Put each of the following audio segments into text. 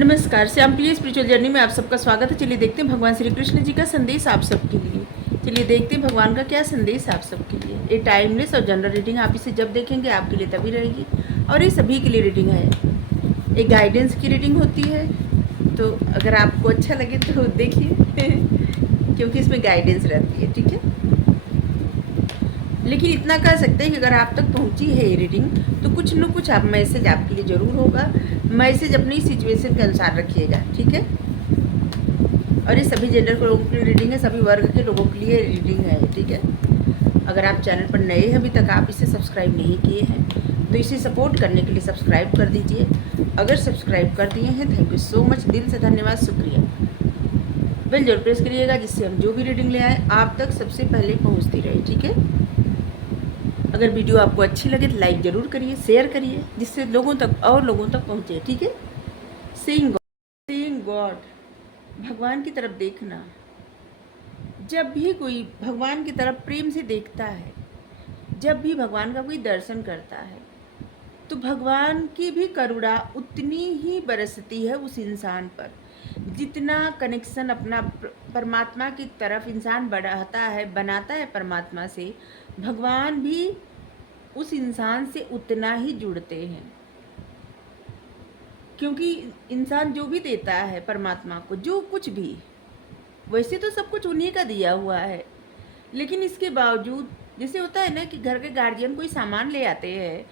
नमस्कार, श्याम प्रिय spiritual journey में आप सबका स्वागत है। चलिए देखते हैं भगवान श्री कृष्ण जी का संदेश आप सबके लिए। चलिए देखते हैं भगवान का क्या संदेश आप सबके लिए। ये टाइमलेस और जनरल रीडिंग, आप इसे जब देखेंगे आपके लिए तभी रहेगी, और ये सभी के लिए रीडिंग है। एक गाइडेंस की रीडिंग होती है, तो अगर आपको अच्छा लगे तो देखिए क्योंकि इसमें गाइडेंस रहती है, ठीक है। लेकिन इतना कह सकते हैं कि अगर आप तक पहुंची है ये रीडिंग, तो कुछ न कुछ आप मैसेज आपके लिए ज़रूर होगा। मैसेज अपनी सिचुएशन के अनुसार रखिएगा, ठीक है। और ये सभी जेंडर के लोगों के लिए रीडिंग है, सभी वर्ग के लोगों के लिए रीडिंग है, ठीक है। अगर आप चैनल पर नए हैं, अभी तक आप इसे सब्सक्राइब नहीं किए हैं, तो इसे सपोर्ट करने के लिए सब्सक्राइब कर दीजिए। अगर सब्सक्राइब कर दिए हैं, थैंक यू सो मच, दिल से धन्यवाद, शुक्रिया। बेल जरूर प्रेस करिएगा, जिससे हम जो भी रीडिंग ले आए आप तक सबसे पहले पहुंचती रहे, ठीक है। अगर वीडियो आपको अच्छी लगे तो लाइक ज़रूर करिए, शेयर करिए, जिससे लोगों तक और लोगों तक पहुँचे, ठीक है। सीइंग गॉड, भगवान की तरफ देखना। जब भी कोई भगवान की तरफ प्रेम से देखता है, जब भी भगवान का कोई दर्शन करता है, तो भगवान की भी करुणा उतनी ही बरसती है उस इंसान पर। जितना कनेक्शन अपना परमात्मा की तरफ इंसान बढ़ाता है, बनाता है परमात्मा से, भगवान भी उस इंसान से उतना ही जुड़ते हैं। क्योंकि इंसान जो भी देता है परमात्मा को, जो कुछ भी, वैसे तो सब कुछ उन्हीं का दिया हुआ है, लेकिन इसके बावजूद जैसे होता है ना कि घर के गार्जियन कोई सामान ले आते हैं,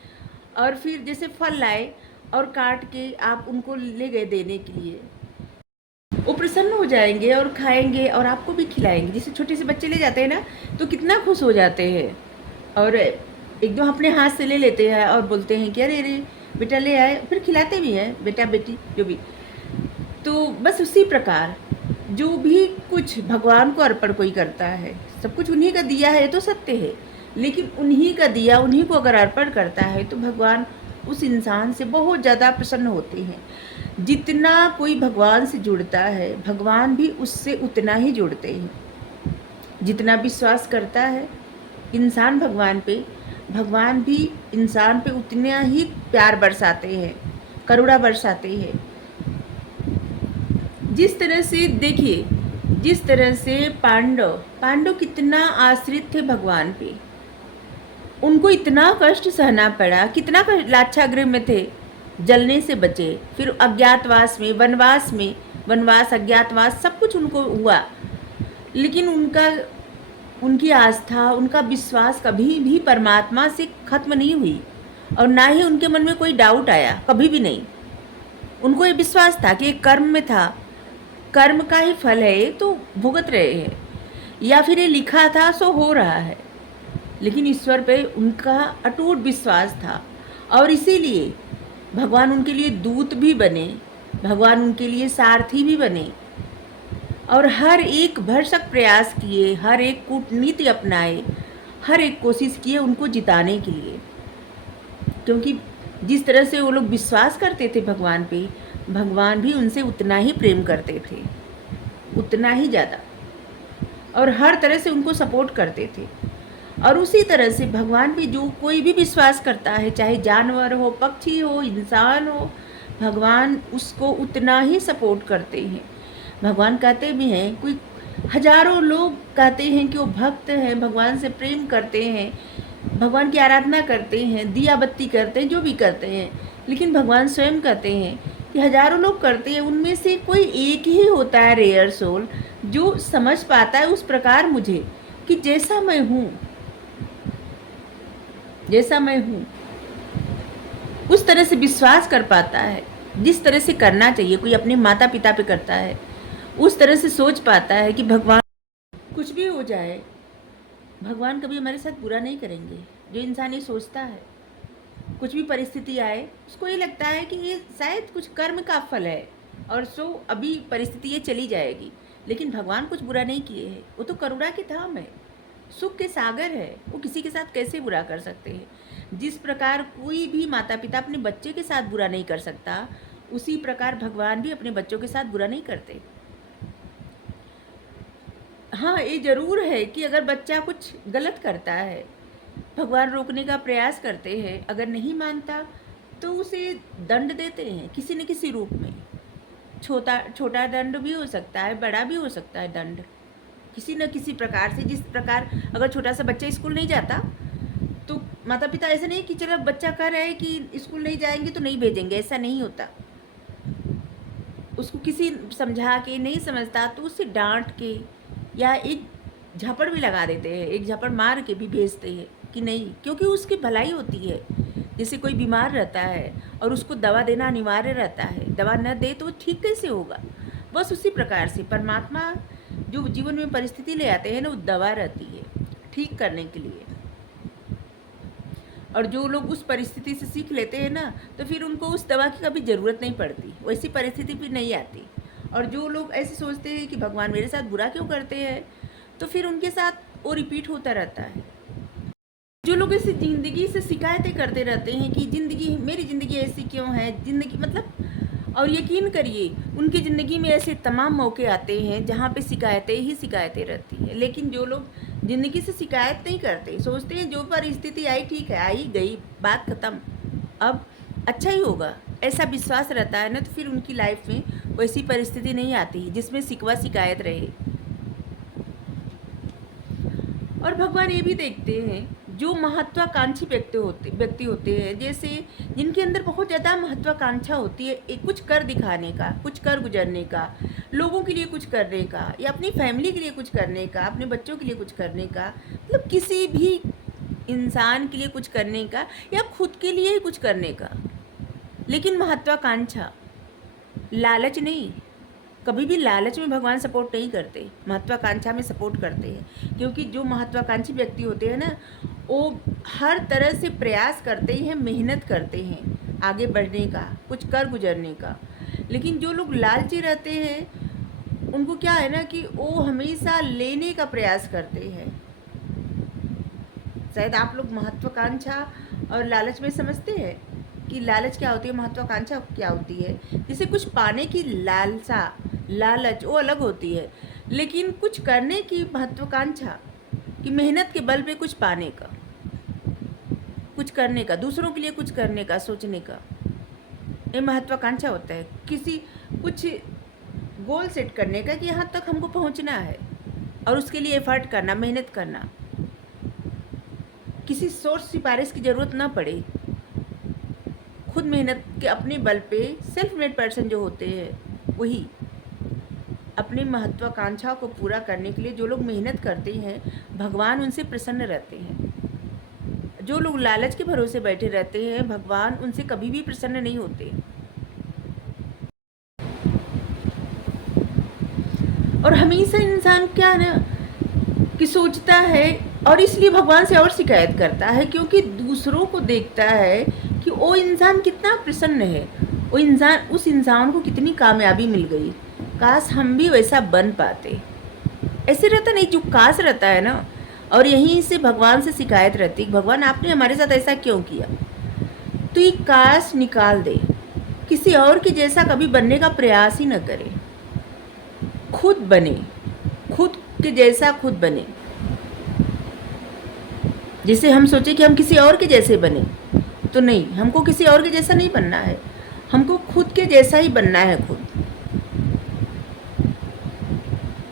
और फिर जैसे फल लाए और काट के आप उनको ले गए देने के लिए, वो प्रसन्न हो जाएंगे और खाएंगे और आपको भी खिलाएंगे। जैसे छोटे से बच्चे ले जाते हैं ना, तो कितना खुश हो जाते हैं, और एकदम अपने हाथ से ले लेते हैं और बोलते हैं कि अरे अरे बेटा ले आए, फिर खिलाते भी हैं, बेटा बेटी जो भी। तो बस उसी प्रकार जो भी कुछ भगवान को अर्पण कोई करता है, सब कुछ उन्हीं का दिया है, ये तो सत्य है, लेकिन उन्हीं का दिया उन्हीं को अगर अर्पण करता है, तो भगवान उस इंसान से बहुत ज़्यादा प्रसन्न होते हैं। जितना कोई भगवान से जुड़ता है, भगवान भी उससे उतना ही जुड़ते हैं। जितना विश्वास करता है इंसान भगवान पे, भगवान भी इंसान पे उतना ही प्यार बरसाते हैं, करुणा बरसाते हैं। जिस तरह से देखिए, जिस तरह से पांडव कितना आश्रित थे भगवान पे, उनको इतना कष्ट सहना पड़ा, कितना लाक्षागृह में थे, जलने से बचे, फिर अज्ञातवास में, वनवास अज्ञातवास सब कुछ उनको हुआ, लेकिन उनकी आस्था, उनका विश्वास कभी भी परमात्मा से खत्म नहीं हुई, और ना ही उनके मन में कोई डाउट आया, कभी भी नहीं। उनको ये विश्वास था कि ये कर्म में था, कर्म का ही फल है, तो भुगत रहे हैं, या फिर ये लिखा था सो हो रहा है। लेकिन ईश्वर पे उनका अटूट विश्वास था, और इसीलिए भगवान उनके लिए दूत भी बने, भगवान उनके लिए सारथी भी बने, और हर एक भरसक प्रयास किए, हर एक कूटनीति अपनाए, हर एक कोशिश किए उनको जिताने के लिए। क्योंकि जिस तरह से वो लोग विश्वास करते थे भगवान पे, भगवान भी उनसे उतना ही प्रेम करते थे, उतना ही ज़्यादा, और हर तरह से उनको सपोर्ट करते थे। और उसी तरह से भगवान भी जो कोई भी विश्वास करता है, चाहे जानवर हो, पक्षी हो, इंसान हो, भगवान उसको उतना ही सपोर्ट करते हैं। भगवान कहते भी हैं, कोई हजारों लोग कहते हैं कि वो भक्त हैं, भगवान से प्रेम करते हैं, भगवान की आराधना करते हैं, दिया बत्ती करते हैं, जो भी करते हैं, लेकिन भगवान स्वयं कहते हैं कि हजारों लोग करते हैं, उनमें से कोई एक ही होता है रेयर सोल, जो समझ पाता है उस प्रकार मुझे, कि जैसा मैं हूँ उस तरह से विश्वास कर पाता है, जिस तरह से करना चाहिए कोई अपने माता पिता पे करता है, उस तरह से सोच पाता है कि भगवान कुछ भी हो जाए, भगवान कभी हमारे साथ बुरा नहीं करेंगे। जो इंसान ये सोचता है, कुछ भी परिस्थिति आए, उसको ये लगता है कि ये शायद कुछ कर्म का फल है, और सो अभी परिस्थिति ये चली जाएगी, लेकिन भगवान कुछ बुरा नहीं किए हैं, वो तो करुणा के धाम है, सुख के सागर है, वो किसी के साथ कैसे बुरा कर सकते हैं। जिस प्रकार कोई भी माता पिता अपने बच्चे के साथ बुरा नहीं कर सकता, उसी प्रकार भगवान भी अपने बच्चों के साथ बुरा नहीं करते। हाँ, ये ज़रूर है कि अगर बच्चा कुछ गलत करता है, भगवान रोकने का प्रयास करते हैं, अगर नहीं मानता तो उसे दंड देते हैं किसी न किसी रूप में। छोटा छोटा दंड भी हो सकता है, बड़ा भी हो सकता है दंड, किसी न किसी प्रकार से। जिस प्रकार अगर छोटा सा बच्चा स्कूल नहीं जाता तो माता पिता ऐसा नहीं कि चलो बच्चा कह रहा है कि स्कूल नहीं जाएंगे तो नहीं भेजेंगे, ऐसा नहीं होता। उसको किसी समझा के नहीं समझता तो उससे डांट के या एक झपड़ भी लगा देते हैं, एक झपड़ मार के भी भेजते हैं कि नहीं, क्योंकि उसकी भलाई होती है। जैसे कोई बीमार रहता है और उसको दवा देना अनिवार्य रहता है, दवा न दे तो ठीक कैसे होगा। बस उसी प्रकार से परमात्मा जो जीवन में परिस्थिति ले आते हैं ना, वो दवा रहती है ठीक करने के लिए। और जो लोग उस परिस्थिति से सीख लेते हैं ना, तो फिर उनको उस दवा की कभी ज़रूरत नहीं पड़ती, वैसी परिस्थिति भी नहीं आती। और जो लोग ऐसे सोचते हैं कि भगवान मेरे साथ बुरा क्यों करते हैं, तो फिर उनके साथ वो रिपीट होता रहता है। जो लोग ऐसी ज़िंदगी से शिकायतें करते रहते हैं कि ज़िंदगी, मेरी ज़िंदगी ऐसी क्यों है, ज़िंदगी मतलब, और यकीन करिए उनकी ज़िंदगी में ऐसे तमाम मौके आते हैं जहाँ पे शिकायतें ही शिकायतें रहती हैं। लेकिन जो लोग ज़िंदगी से शिकायत नहीं करते, सोचते हैं जो परिस्थिति आई ठीक है, आई गई, बात ख़त्म, अब अच्छा ही होगा, ऐसा विश्वास रहता है ना, तो फिर उनकी लाइफ में वैसी परिस्थिति नहीं आती जिसमें शिकवा शिकायत रहे। और भगवान ये भी देखते हैं जो महत्वाकांक्षी व्यक्ति होते हैं, जैसे जिनके अंदर बहुत ज़्यादा महत्वाकांक्षा होती है, एक कुछ कर दिखाने का, कुछ कर गुजरने का, लोगों के लिए कुछ करने का, या अपनी फैमिली के लिए कुछ करने का, अपने बच्चों के लिए कुछ करने का, मतलब किसी भी इंसान के लिए कुछ करने का, या खुद के लिए ही कुछ करने का। लेकिन महत्वाकांक्षा, लालच नहीं। कभी भी लालच में भगवान सपोर्ट नहीं करते, महत्वाकांक्षा में सपोर्ट करते हैं। क्योंकि जो महत्वाकांक्षी व्यक्ति होते हैं ना, वो हर तरह से प्रयास करते हैं, मेहनत करते हैं आगे बढ़ने का, कुछ कर गुजरने का। लेकिन जो लोग लालची रहते हैं, उनको क्या है ना कि वो हमेशा लेने का प्रयास करते हैं। शायद आप लोग महत्वाकांक्षा और लालच में समझते हैं कि लालच क्या होती है, महत्वाकांक्षा क्या होती है। जैसे कुछ पाने की लालसा, लालच वो अलग होती है, लेकिन कुछ करने की महत्वाकांक्षा, कि मेहनत के बल पे कुछ पाने का, कुछ करने का, दूसरों के लिए कुछ करने का, सोचने का, ये महत्वाकांक्षा होता है। किसी कुछ गोल सेट करने का कि यहाँ तक हमको पहुँचना है, और उसके लिए एफर्ट करना, मेहनत करना, किसी सोर्स सिफारिश की ज़रूरत ना पड़े, खुद मेहनत के अपने बल पे सेल्फ मेड पर्सन जो होते हैं, वही अपनी महत्वाकांक्षाओं को पूरा करने के लिए जो लोग मेहनत करते हैं, भगवान उनसे प्रसन्न रहते हैं। जो लोग लालच के भरोसे बैठे रहते हैं, भगवान उनसे कभी भी प्रसन्न नहीं होते। और हमेशा इंसान क्या ना कि सोचता है, और इसलिए भगवान से और शिकायत करता है, क्योंकि दूसरों को देखता है कि वो इंसान कितना प्रसन्न है, वो इंसान, उस इंसान को कितनी कामयाबी मिल गई, काश हम भी वैसा बन पाते। ऐसे रहता नहीं, जो काश रहता है ना, और यहीं से भगवान से शिकायत रहती, भगवान आपने हमारे साथ ऐसा क्यों किया। तो ये काश निकाल दे, किसी और के जैसा कभी बनने का प्रयास ही न करे, खुद बने, खुद के जैसा खुद बने। जैसे हम सोचे कि हम किसी और के जैसे बने, तो नहीं, हमको किसी और के जैसा नहीं बनना है, हमको खुद के जैसा ही बनना है, खुद।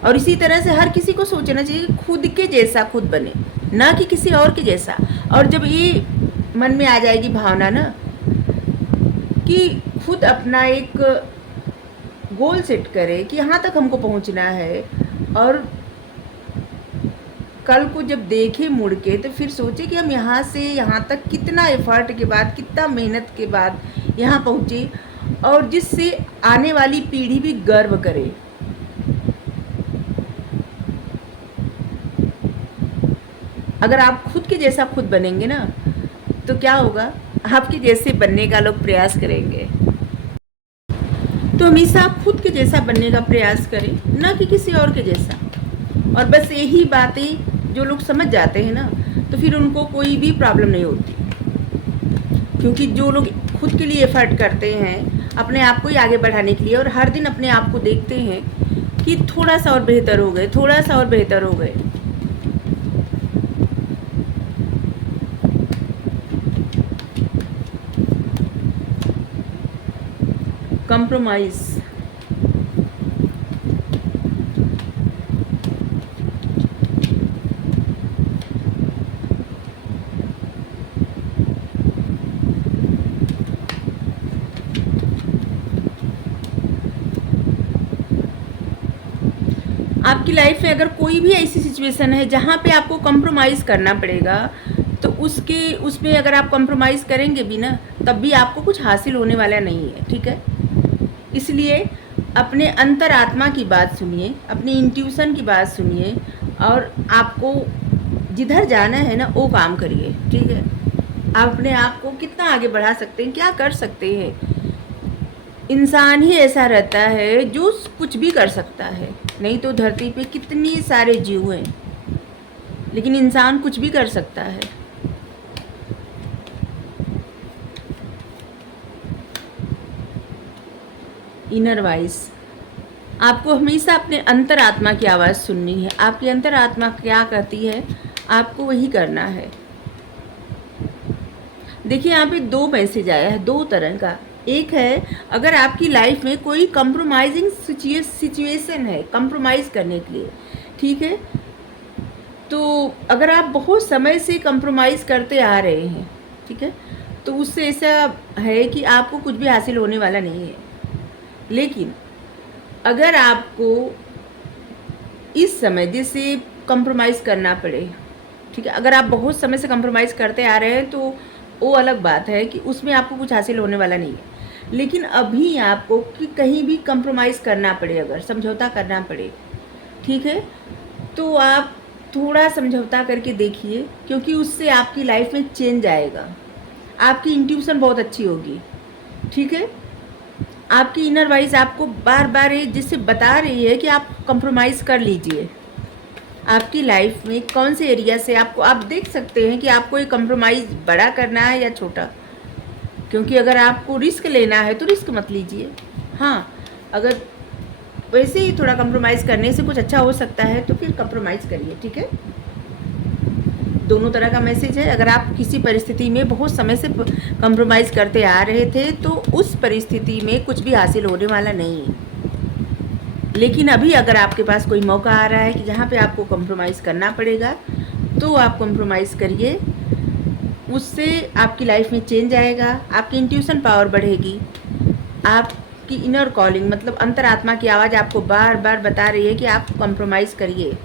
और इसी तरह से हर किसी को सोचना चाहिए कि खुद के जैसा खुद बने, ना कि किसी और के जैसा। और जब ये मन में आ जाएगी भावना ना कि खुद अपना एक गोल सेट करे कि यहाँ तक हमको पहुँचना है, और कल को जब देखे मुड़ के तो फिर सोचे कि हम यहाँ से यहाँ तक कितना एफर्ट के बाद, कितना मेहनत के बाद यहाँ पहुँचे, और जिससे आने वाली पीढ़ी भी गर्व करे। अगर आप खुद के जैसा खुद बनेंगे ना, तो क्या होगा, आपके जैसे बनने का लोग प्रयास करेंगे। तो हमेशा आप खुद के जैसा बनने का प्रयास करें, ना कि किसी और के जैसा। और बस यही बातें जो लोग समझ जाते हैं ना, तो फिर उनको कोई भी प्रॉब्लम नहीं होती। क्योंकि जो लोग खुद के लिए एफर्ट करते हैं अपने आप को ही आगे बढ़ाने के लिए, और हर दिन अपने आप को देखते हैं कि थोड़ा सा और बेहतर हो गए, थोड़ा सा और बेहतर हो गए, कंप्रोमाइज़ आपकी लाइफ में अगर कोई भी ऐसी सिचुएशन है जहाँ पे आपको कॉम्प्रोमाइज़ करना पड़ेगा, तो उसमें अगर आप कॉम्प्रोमाइज़ करेंगे भी ना, तब भी आपको कुछ हासिल होने वाला नहीं है, ठीक है। इसलिए अपने अंतरात्मा की बात सुनिए, अपनी इंट्यूशन की बात सुनिए, और आपको जिधर जाना है ना वो काम करिए, ठीक है। आप अपने आप को कितना आगे बढ़ा सकते हैं, क्या कर सकते हैं। इंसान ही ऐसा रहता है जो कुछ भी कर सकता है, नहीं तो धरती पे कितनी सारे जीव हैं, लेकिन इंसान कुछ भी कर सकता है। इनर वॉइस, आपको हमेशा अपने अंतरात्मा की आवाज़ सुननी है। आपकी अंतरात्मा क्या कहती है, आपको वही करना है। देखिए यहाँ पे 2 मैसेज आया है, 2 तरह का। एक है, अगर आपकी लाइफ में कोई कंप्रोमाइजिंग सिचुएशन है कंप्रोमाइज़ करने के लिए, ठीक है, तो अगर आप बहुत समय से कंप्रोमाइज़ करते आ रहे हैं, ठीक है, तो उससे ऐसा है कि आपको कुछ भी हासिल होने वाला नहीं है। लेकिन अगर आपको इस समय जैसे कंप्रोमाइज़ करना पड़े, ठीक है, अगर आप बहुत समय से कंप्रोमाइज़ करते आ रहे हैं तो वो अलग बात है कि उसमें आपको कुछ हासिल होने वाला नहीं है। लेकिन अभी आपको कि कहीं भी कंप्रोमाइज़ करना पड़े, अगर समझौता करना पड़े, ठीक है, तो आप थोड़ा समझौता करके देखिए, क्योंकि उससे आपकी लाइफ में चेंज आएगा। आपकी इंट्यूशन बहुत अच्छी होगी, ठीक है। आपकी इनर वॉइस आपको बार बार ये जिससे बता रही है कि आप कंप्रोमाइज़ कर लीजिए। आपकी लाइफ में कौन से एरिया से आपको, आप देख सकते हैं कि आपको ये कंप्रोमाइज़ बड़ा करना है या छोटा। क्योंकि अगर आपको रिस्क लेना है तो रिस्क मत लीजिए। हाँ, अगर वैसे ही थोड़ा कंप्रोमाइज़ करने से कुछ अच्छा हो सकता है तो फिर कंप्रोमाइज़ करिए, ठीक है। दोनों तरह का मैसेज है। अगर आप किसी परिस्थिति में बहुत समय से कंप्रोमाइज़ करते आ रहे थे तो उस परिस्थिति में कुछ भी हासिल होने वाला नहीं है। लेकिन अभी अगर आपके पास कोई मौका आ रहा है कि जहाँ पे आपको कंप्रोमाइज़ करना पड़ेगा, तो आप कंप्रोमाइज़ करिए। उससे आपकी लाइफ में चेंज आएगा, आपकी इंट्यूशन पावर बढ़ेगी, आपकी इनर कॉलिंग मतलब अंतरात्मा की आवाज़ आपको बार बार बता रही है कि आप कंप्रोमाइज़ करिए।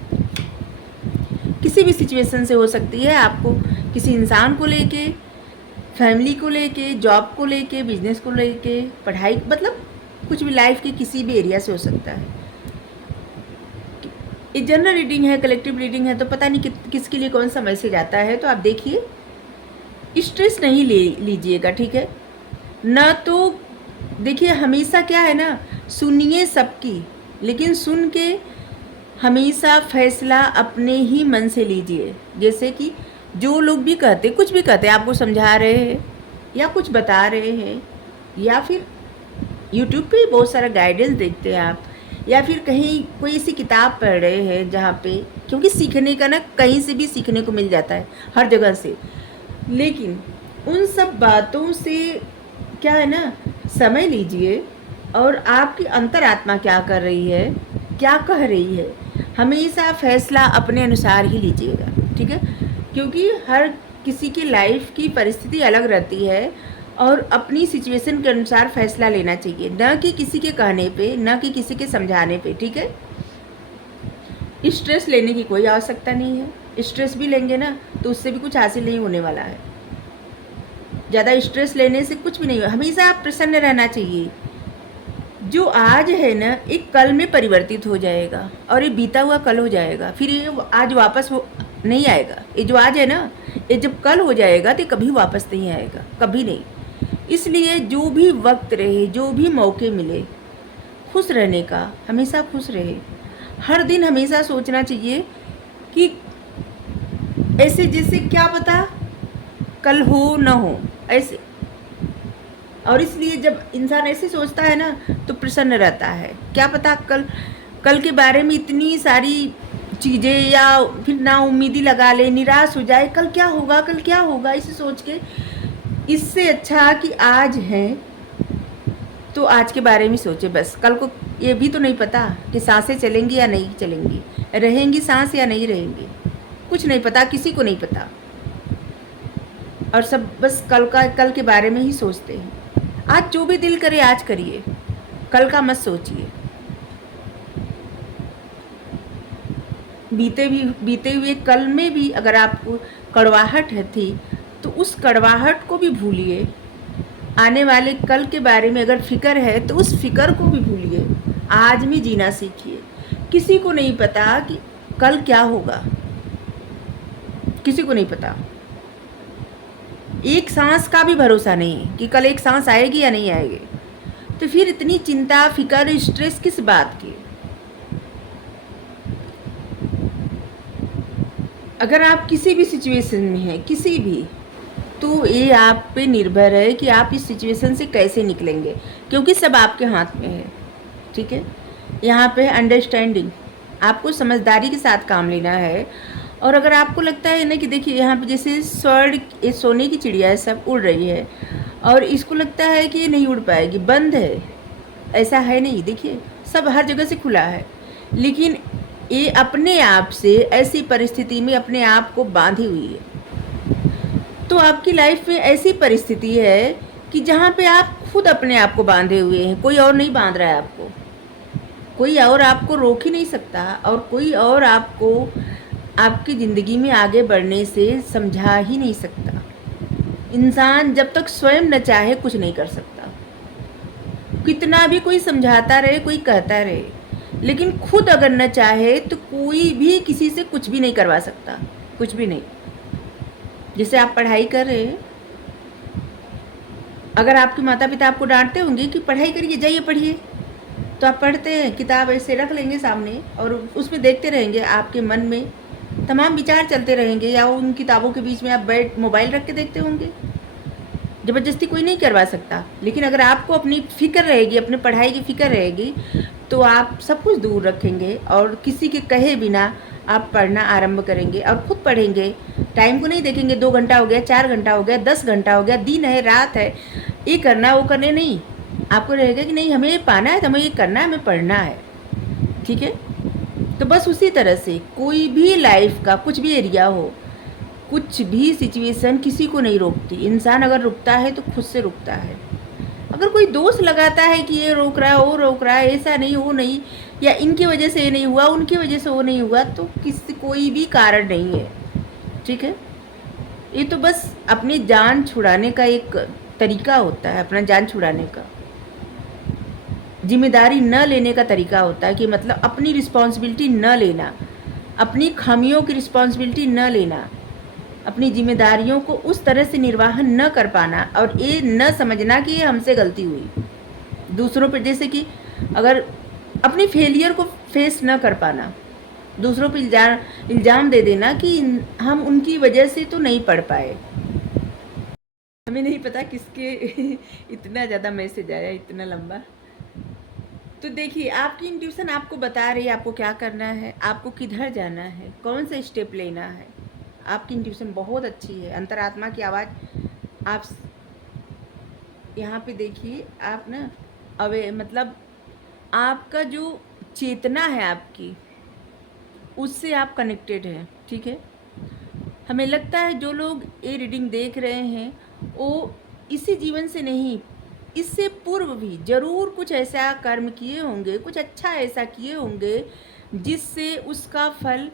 किसी भी सिचुएशन से हो सकती है, आपको किसी इंसान को लेके, फैमिली को लेके, जॉब को लेके, बिजनेस को लेके, पढ़ाई, मतलब कुछ भी लाइफ के किसी भी एरिया से हो सकता है। ये जनरल रीडिंग है, कलेक्टिव रीडिंग है, तो पता नहीं किसके लिए कौन सा मैसेज आता है। तो आप देखिए, स्ट्रेस नहीं ले लीजिएगा, ठीक है ना। तो देखिए हमेशा क्या है ना, सुनिए सबकी, लेकिन सुन के हमेशा फैसला अपने ही मन से लीजिए। जैसे कि जो लोग भी कहते, कुछ भी कहते, आपको समझा रहे हैं या कुछ बता रहे हैं, या फिर यूट्यूब पे बहुत सारा गाइडेंस देखते हैं आप, या फिर कहीं कोई ऐसी किताब पढ़ रहे हैं जहाँ पे, क्योंकि सीखने का ना कहीं से भी सीखने को मिल जाता है, हर जगह से। लेकिन उन सब बातों से क्या है ना, समय लीजिए और आपकी अंतरात्मा क्या कर रही है, क्या कह रही है, हमेशा फैसला अपने अनुसार ही लीजिएगा, ठीक है। क्योंकि हर किसी की लाइफ की परिस्थिति अलग रहती है और अपनी सिचुएशन के अनुसार फैसला लेना चाहिए, न कि किसी के कहने पे, न कि किसी के समझाने पे, ठीक है। स्ट्रेस लेने की कोई आवश्यकता नहीं है। स्ट्रेस भी लेंगे ना तो उससे भी कुछ हासिल नहीं होने वाला है। ज़्यादा स्ट्रेस लेने से कुछ भी नहीं हो। हमेशा आप प्रसन्न रहना चाहिए। जो आज है ना, एक कल में परिवर्तित हो जाएगा और ये बीता हुआ कल हो जाएगा, फिर ये आज वापस वो नहीं आएगा। ये जो आज है ना, ये जब कल हो जाएगा तो कभी वापस नहीं आएगा, कभी नहीं। इसलिए जो भी वक्त रहे, जो भी मौके मिले, खुश रहने का, हमेशा खुश रहे। हर दिन हमेशा सोचना चाहिए कि ऐसे जैसे क्या पता कल हो न हो, ऐसे। और इसलिए जब इंसान ऐसे सोचता है ना तो प्रसन्न रहता है। क्या पता कल के बारे में इतनी सारी चीज़ें, या फिर ना उम्मीदी लगा ले, निराश हो जाए, कल क्या होगा, कल क्या होगा, इसे सोच के। इससे अच्छा कि आज है तो आज के बारे में सोचे बस। कल को ये भी तो नहीं पता कि सांसें चलेंगी या नहीं चलेंगी, रहेंगी सांस या नहीं रहेंगी, कुछ नहीं पता, किसी को नहीं पता। और सब बस कल के बारे में ही सोचते हैं। आज जो भी दिल करे आज करिए, कल का मत सोचिए। बीते हुए कल में भी अगर आपको कड़वाहट है थी, तो उस कड़वाहट को भी भूलिए। आने वाले कल के बारे में अगर फ़िक्र है तो उस फ़िक्र को भी भूलिए। आज में जीना सीखिए। किसी को नहीं पता कि कल क्या होगा, किसी को नहीं पता। एक सांस का भी भरोसा नहीं कि कल एक सांस आएगी या नहीं आएगी। तो फिर इतनी चिंता, फिक्र, स्ट्रेस किस बात की? अगर आप किसी भी सिचुएशन में हैं, किसी भी, तो ये आप पे निर्भर है कि आप इस सिचुएशन से कैसे निकलेंगे, क्योंकि सब आपके हाथ में है। ठीक है, यहाँ पे अंडरस्टैंडिंग, आपको समझदारी के साथ काम लेना है। और अगर आपको लगता है ना कि देखिए यहाँ पे जैसे स्वर्ण, ये सोने की चिड़िया है, सब उड़ रही है, और इसको लगता है कि ये नहीं उड़ पाएगी, बंद है, ऐसा है नहीं। देखिए सब हर जगह से खुला है, लेकिन ये अपने आप से ऐसी परिस्थिति में अपने आप को बांधी हुई है। तो आपकी लाइफ में ऐसी परिस्थिति है कि जहाँ पे आप खुद अपने आप को बांधे हुए हैं, कोई और नहीं बांध रहा है आपको, कोई और आपको रोक ही नहीं सकता, और कोई और आपको आपकी ज़िंदगी में आगे बढ़ने से समझा ही नहीं सकता। इंसान जब तक स्वयं न चाहे कुछ नहीं कर सकता, कितना भी कोई समझाता रहे, कोई कहता रहे, लेकिन खुद अगर न चाहे तो कोई भी किसी से कुछ भी नहीं करवा सकता, कुछ भी नहीं। जैसे आप पढ़ाई कर रहे हैं, अगर आपके माता पिता आपको डांटते होंगे कि पढ़ाई करिए, जाइए पढ़िए, तो आप पढ़ते हैं, किताब ऐसे रख लेंगे सामने और उसमें देखते रहेंगे, आपके मन में तमाम विचार चलते रहेंगे, या उन किताबों के बीच में आप बैठ मोबाइल रख के देखते होंगे। ज़बरदस्ती कोई नहीं करवा सकता, लेकिन अगर आपको अपनी फ़िक्र रहेगी, अपने पढ़ाई की फ़िक्र रहेगी, तो आप सब कुछ दूर रखेंगे और किसी के कहे बिना आप पढ़ना आरंभ करेंगे और खुद पढ़ेंगे। टाइम को नहीं देखेंगे, 2 घंटा हो गया, 4 घंटा हो गया, 10 घंटा हो गया, दिन है, रात है, ये करना वो करने नहीं। आपको रहेगा कि नहीं, हमें ये पाना है, तो हमें ये करना है, हमें पढ़ना है। ठीक है, तो बस उसी तरह से कोई भी लाइफ का कुछ भी एरिया हो, कुछ भी सिचुएशन किसी को नहीं रोकती। इंसान अगर रुकता है तो खुद से रुकता है। अगर कोई दोष लगाता है कि ये रोक रहा है, वो रोक रहा है, ऐसा नहीं, वो नहीं, या इनकी वजह से ये नहीं हुआ, उनकी वजह से वो नहीं हुआ, तो किसी कोई भी कारण नहीं है। ठीक है, ये तो बस अपनी जान छुड़ाने का एक तरीका होता है, अपना जान छुड़ाने का, जिम्मेदारी न लेने का तरीका होता है, कि मतलब अपनी रिस्पॉन्सिबिलिटी न लेना, अपनी खामियों की रिस्पॉन्सिबिलिटी न लेना, अपनी जिम्मेदारियों को उस तरह से निर्वाहन न कर पाना, और ये न समझना कि ये हमसे गलती हुई। दूसरों पर, जैसे कि अगर अपनी फेलियर को फेस न कर पाना, दूसरों पर इल्ज़ाम दे देना कि हम उनकी वजह से तो नहीं पढ़ पाए। हमें नहीं पता किसके इतना ज़्यादा मैसेज आया, इतना लंबा। तो देखिए, आपकी इंट्यूशन आपको बता रही है आपको क्या करना है, आपको किधर जाना है, कौन सा स्टेप लेना है। आपकी इंट्यूशन बहुत अच्छी है, अंतरात्मा की आवाज़। आप यहाँ पे देखिए, आप ना अवे मतलब आपका जो चेतना है आपकी, उससे आप कनेक्टेड हैं। ठीक है, हमें लगता है जो लोग ये रीडिंग देख रहे हैं वो इसी जीवन से नहीं, इससे पूर्व भी ज़रूर कुछ ऐसा कर्म किए होंगे, कुछ अच्छा ऐसा किए होंगे जिससे उसका फल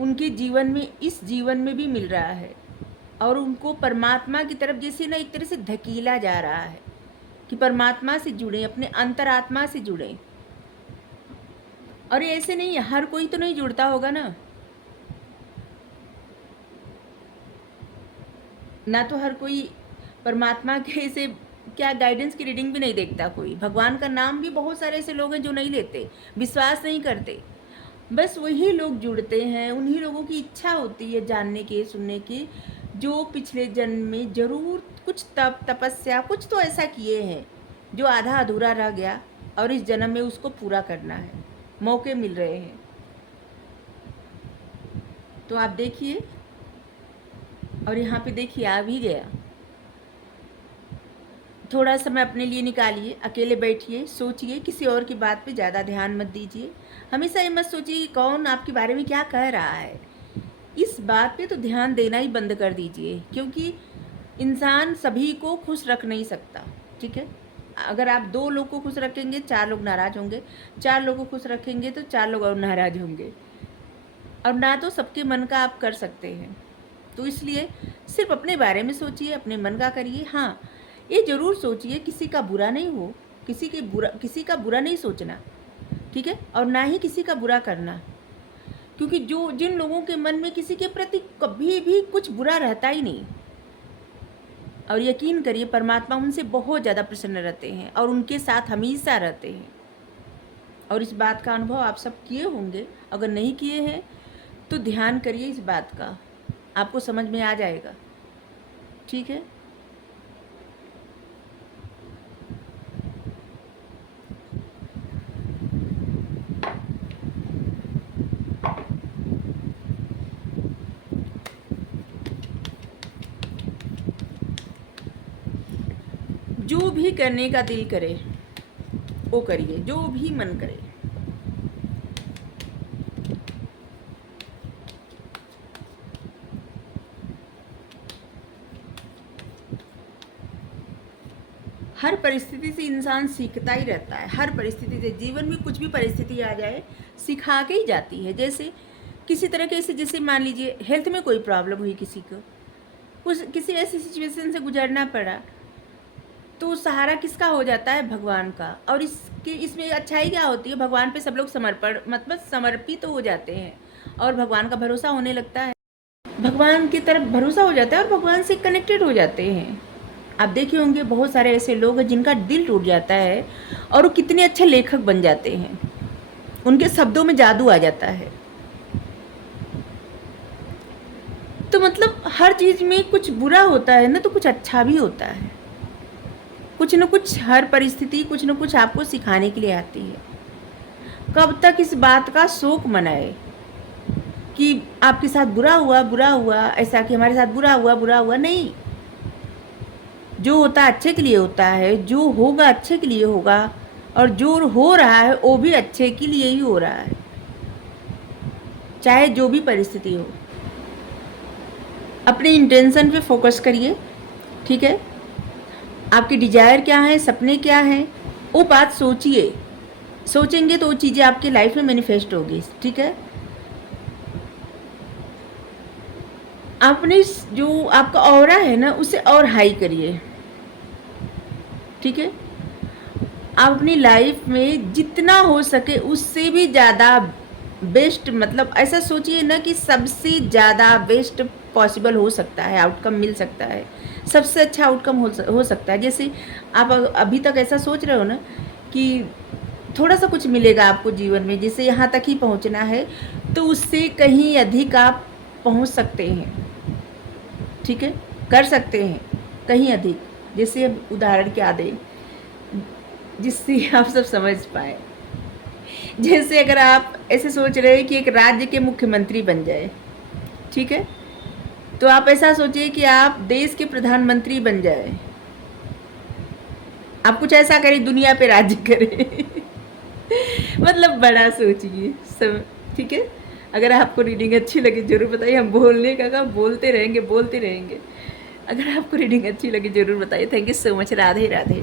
उनके जीवन में, इस जीवन में भी मिल रहा है, और उनको परमात्मा की तरफ जैसे ना एक तरह से धकेला जा रहा है कि परमात्मा से जुड़ें, अपने अंतरात्मा से जुड़ें। और ये ऐसे नहीं है, हर कोई तो नहीं जुड़ता होगा ना तो हर कोई परमात्मा के से क्या गाइडेंस की रीडिंग भी नहीं देखता कोई। भगवान का नाम भी बहुत सारे ऐसे लोग हैं जो नहीं लेते, विश्वास नहीं करते। बस वही लोग जुड़ते हैं, उन्हीं लोगों की इच्छा होती है जानने की, सुनने की, जो पिछले जन्म में ज़रूर कुछ तप, तपस्या, कुछ तो ऐसा किए हैं जो आधा अधूरा रह गया, और इस जन्म में उसको पूरा करना है, मौके मिल रहे हैं। तो आप देखिए, और यहाँ पे देखिए आ भी गया। थोड़ा समय अपने लिए निकालिए, अकेले बैठिए, सोचिए, किसी और की बात पे ज़्यादा ध्यान मत दीजिए। हमेशा ये मत सोचिए कि कौन आपके बारे में क्या कह रहा है, इस बात पे तो ध्यान देना ही बंद कर दीजिए, क्योंकि इंसान सभी को खुश रख नहीं सकता। ठीक है, अगर आप 2 लोग को खुश रखेंगे, 4 लोग नाराज़ होंगे, 4 लोग को खुश रखेंगे तो 4 लोग और नाराज़ होंगे। और ना तो सबके मन का आप कर सकते हैं। तो इसलिए सिर्फ अपने बारे में सोचिए, अपने मन का करिए। हाँ, ये ज़रूर सोचिए किसी का बुरा नहीं हो, किसी का बुरा नहीं सोचना, ठीक है? और ना ही किसी का बुरा करना, क्योंकि जिन लोगों के मन में किसी के प्रति कभी भी कुछ बुरा रहता ही नहीं, और यकीन करिए परमात्मा उनसे बहुत ज़्यादा प्रसन्न रहते हैं और उनके साथ हमेशा रहते हैं। और इस बात का अनुभव आप सब किए होंगे, अगर नहीं किए हैं तो ध्यान करिए इस बात का, आपको समझ में आ जाएगा, ठीक है? जो भी करने का दिल करे वो करिए, जो भी मन करे। हर परिस्थिति से इंसान सीखता ही रहता है, हर परिस्थिति से, जीवन में कुछ भी परिस्थिति आ जाए सिखा के ही जाती है। जैसे किसी तरह के, जैसे मान लीजिए हेल्थ में कोई प्रॉब्लम हुई किसी को, किसी ऐसी सिचुएशन से गुजरना पड़ा, तो सहारा किसका हो जाता है? भगवान का। और इसमें अच्छाई क्या होती है? भगवान पे सब लोग समर्पित हो जाते हैं और भगवान का भरोसा होने लगता है, भगवान की तरफ भरोसा हो जाता है और भगवान से कनेक्टेड हो जाते हैं। आप देखे होंगे बहुत सारे ऐसे लोग हैं जिनका दिल टूट जाता है और वो कितने अच्छे लेखक बन जाते हैं, उनके शब्दों में जादू आ जाता है। तो मतलब हर चीज़ में कुछ बुरा होता है ना, तो कुछ अच्छा भी होता है। कुछ न कुछ, हर परिस्थिति कुछ न कुछ आपको सिखाने के लिए आती है। कब तक इस बात का शोक मनाए कि आपके साथ बुरा हुआ, ऐसा कि हमारे साथ बुरा हुआ, नहीं। जो होता है अच्छे के लिए होता है, जो होगा अच्छे के लिए होगा, और जो हो रहा है वो भी अच्छे के लिए ही हो रहा है, चाहे जो भी परिस्थिति हो। अपने इंटेंशन पे फोकस करिए, ठीक है? आपकी डिजायर क्या है, सपने क्या हैं, वो बात सोचिए। सोचेंगे तो वो चीज़ें आपकी लाइफ में मैनिफेस्ट होगी, ठीक है? अपने जो आपका ऑरा है ना, उसे और हाई करिए, ठीक है? आप अपनी लाइफ में जितना हो सके उससे भी ज़्यादा बेस्ट, मतलब ऐसा सोचिए ना कि सबसे ज़्यादा बेस्ट पॉसिबल हो सकता है, आउटकम मिल सकता है, सबसे अच्छा आउटकम हो सकता है। जैसे आप अभी तक ऐसा सोच रहे हो ना कि थोड़ा सा कुछ मिलेगा आपको जीवन में, जैसे यहाँ तक ही पहुँचना है, तो उससे कहीं अधिक आप पहुँच सकते हैं, ठीक है? कर सकते हैं कहीं अधिक। जैसे अब उदाहरण क्या दें जिससे आप सब समझ पाए। जैसे अगर आप ऐसे सोच रहे हैं कि एक राज्य के मुख्यमंत्री बन जाए, ठीक है? तो आप ऐसा सोचिए कि आप देश के प्रधानमंत्री बन जाए, आप कुछ ऐसा करें, दुनिया पे राज्य करें। मतलब बड़ा सोचिए सब, ठीक है? अगर आपको रीडिंग अच्छी लगी ज़रूर बताइए, हम बोलने का काम बोलते रहेंगे। अगर आपको रीडिंग अच्छी लगी ज़रूर बताइए। Thank you so much. Radhe Radhe.